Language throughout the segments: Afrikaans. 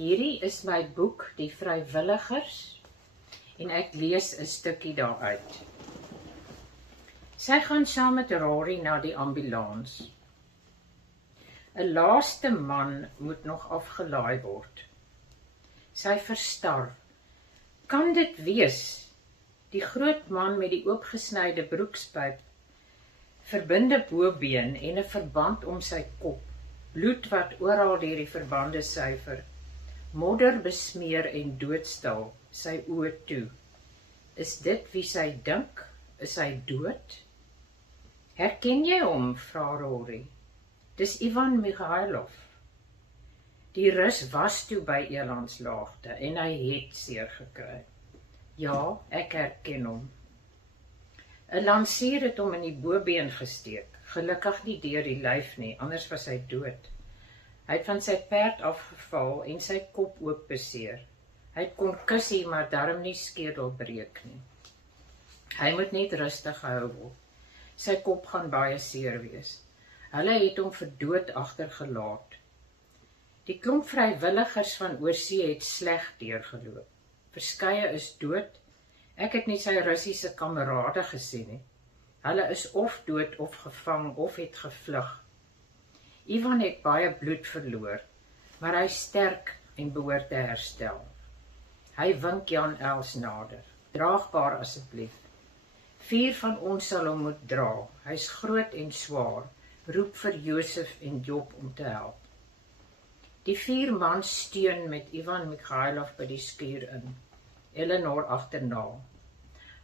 Hierdie is my boek, Die Vrywilligers, en ek lees 'n stukkie daaruit. Sy gaan saam met Rory na die ambulans. 'n laaste man moet nog afgelaai word. Sy verstar. Kan dit wees? Die groot man met die oopgesnyde broekspyp, verbinde bobeen en 'n verband om sy kop, bloed wat oral deur die verbande syfer, modder besmeer en doodstil, sy oë toe. Is dit wie sy dink? Is hy dood? Herken jy hom, vra Rory. Dis Ivan Mikhailov. Die rus was toe by Elandslaagte en hy het seer gekry. Ja, ek herken hom. 'n lansier het hom in die bobeen gesteek, gelukkig nie deur die lyf nie, anders was hy dood. Hy het van sy perd afgeval en sy kop ook beseer. Hy het konkussie, maar darm nie skedelbreek nie. Hy moet net rustig gehou word. Sy kop gaan baie seer wees. Hulle het hom vir dood agtergelaat. Die klomp vrywilligers van oorsee het sleg deurgeloop. Verskeie is dood. Ek het nie sy Russiese kamerade gesien nie. Hulle is of dood of gevang of het gevlug. Ivan het baie bloed verloor, maar hy is sterk en behoort te herstel. Hy wink Jan Els nader. Draagbaar asseblief. 4 van ons sal hom moet dra. Hy is groot en swaar. Roep vir Josef en Job om te help. Die 4 man steun met Ivan Mikhailov by die skuur in. Eleanor agterna.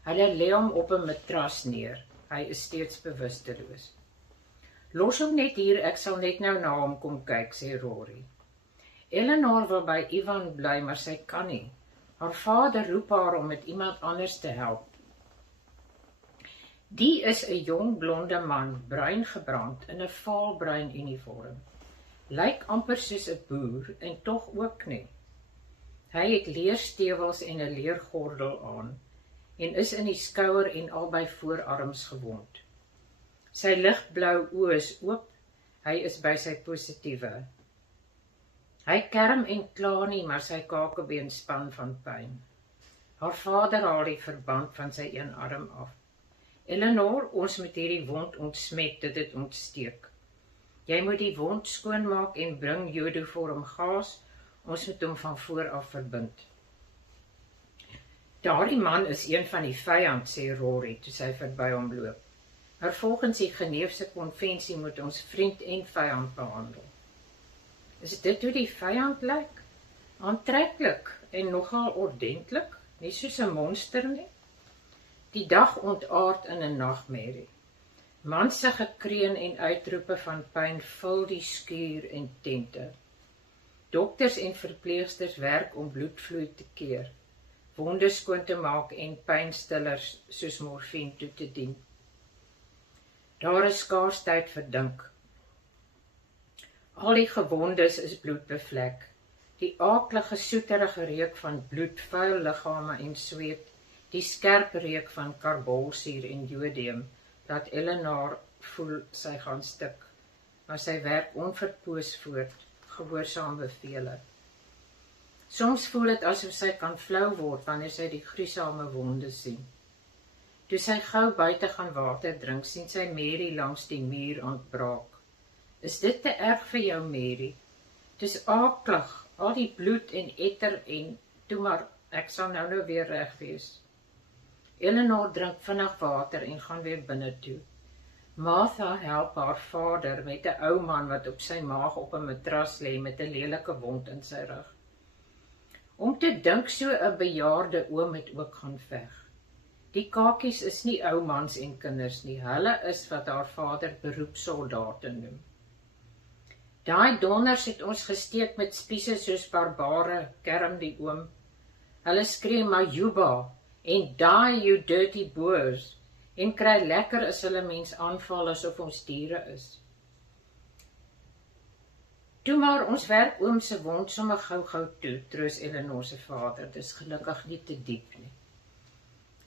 Hulle lê hom op 'n matras neer. Hy is steeds bewusteloos. Los hom net hier, ek sal net nou na hom kom kyk, sê Rory. Eleanor wil by Ivan bly, maar sy kan nie. Haar vader roep haar om met iemand anders te help. Die is 'n jong blonde man, bruin gebrand, in 'n vaalbruin uniform. Lyk amper soos 'n boer, en tog ook nie. Hy het leerstewels en 'n leergordel aan, en is in die skouer en albei voorarms gewond. Sy ligblou oë is oop, hy is by sy positiewe. Hy kerm en kla nie, maar sy kakebeen span van pyn. Haar vader haal die verband van sy een arm af. Eleanor, ons moet hierdie wond ontsmet, dit het ontsteek. Jy moet die wond skoonmaak en bring jodoform gaas, ons moet hom van voor af verbind. Daardie man is een van die vyand, sê Rory, toe sy verby hom loop. Maar volgens die Geneefse konvensie moet ons vriend en vyand behandel. Is dit hoe die vyand lyk? Aantreklik en nogal ordentlik, nie soos 'n monster nie. Die dag ontaard in 'n nagmerrie. Man se gekreun en uitroepe van pyn vul die skuur en tente. Dokters en verpleegsters werk om bloedvloei te keer, wonde skoon te maak en pynstillers soos morfine toe te dien. Daar is skaars tyd vir dink. Al die gewondes is bloedbevlek. Die aaklige soeterige reuk van bloed, vuil liggame en sweet, die skerp reuk van karbolsuur en jodium, dat Eleanor voel sy gaan stik, maar sy werk onverpoos voort, gehoorsaam bevele. Soms voel dit asof sy kan flou word wanneer sy die gruisame wonde sien. Toe sy gou buite gaan water drink, sien sy Mary langs die muur ontbraak. Is dit te erg vir jou, Mary? Dis aaklig, al die bloed en etter en, toe maar, ek sal nou weer reg wees. Eleanor drink vinnig water en gaan weer binne toe. Martha help haar vader met 'n ou man wat op sy maag op 'n matras lê met 'n lelike wond in sy rug. Om te dink so 'n bejaarde oom het ook gaan veg. Die kakies is nie ou mans en kinders nie, hulle is wat haar vader beroepssoldate noem. Daai donders het ons gesteek met spiese soos barbare, kerm die oom. Hulle skree Majuba en die you dirty boers, en kry lekker as hulle mens aanval asof ons diere is. Toe maar ons werk oom se wond sommer gou toe, troos Eleanor se vader, dis gelukkig nie te diep nie.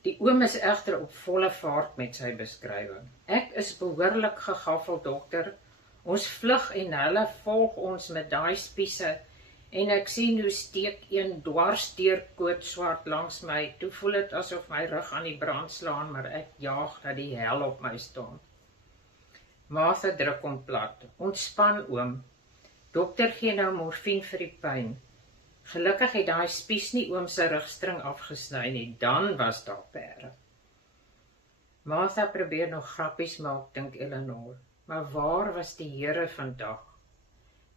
Die oom is egter op volle vaart met sy beskrywing. Ek is behoorlik gegaffel, dokter. Ons vlug en hulle volg ons met daai spiese En ek sien hoe steek een dwarsdeur kootswart langs my. Toe voel dit asof my rug aan die brand slaan, maar ek jaag dat die hel op my staan. Martha druk hom plat. Ontspan oom. Dokter gee nou morfien vir die pyn. Gelukkig het daai spies nie oom se rugstring afgesny nie, dan was daar pere. Martha probeer nog grappies maak, dink Eleanor, maar waar was die Here vandag?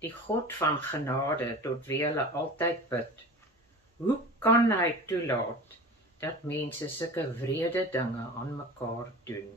Die God van genade tot wie hulle altyd bid. Hoe kan hy toelaat dat mense sulke wrede dinge aan mekaar doen?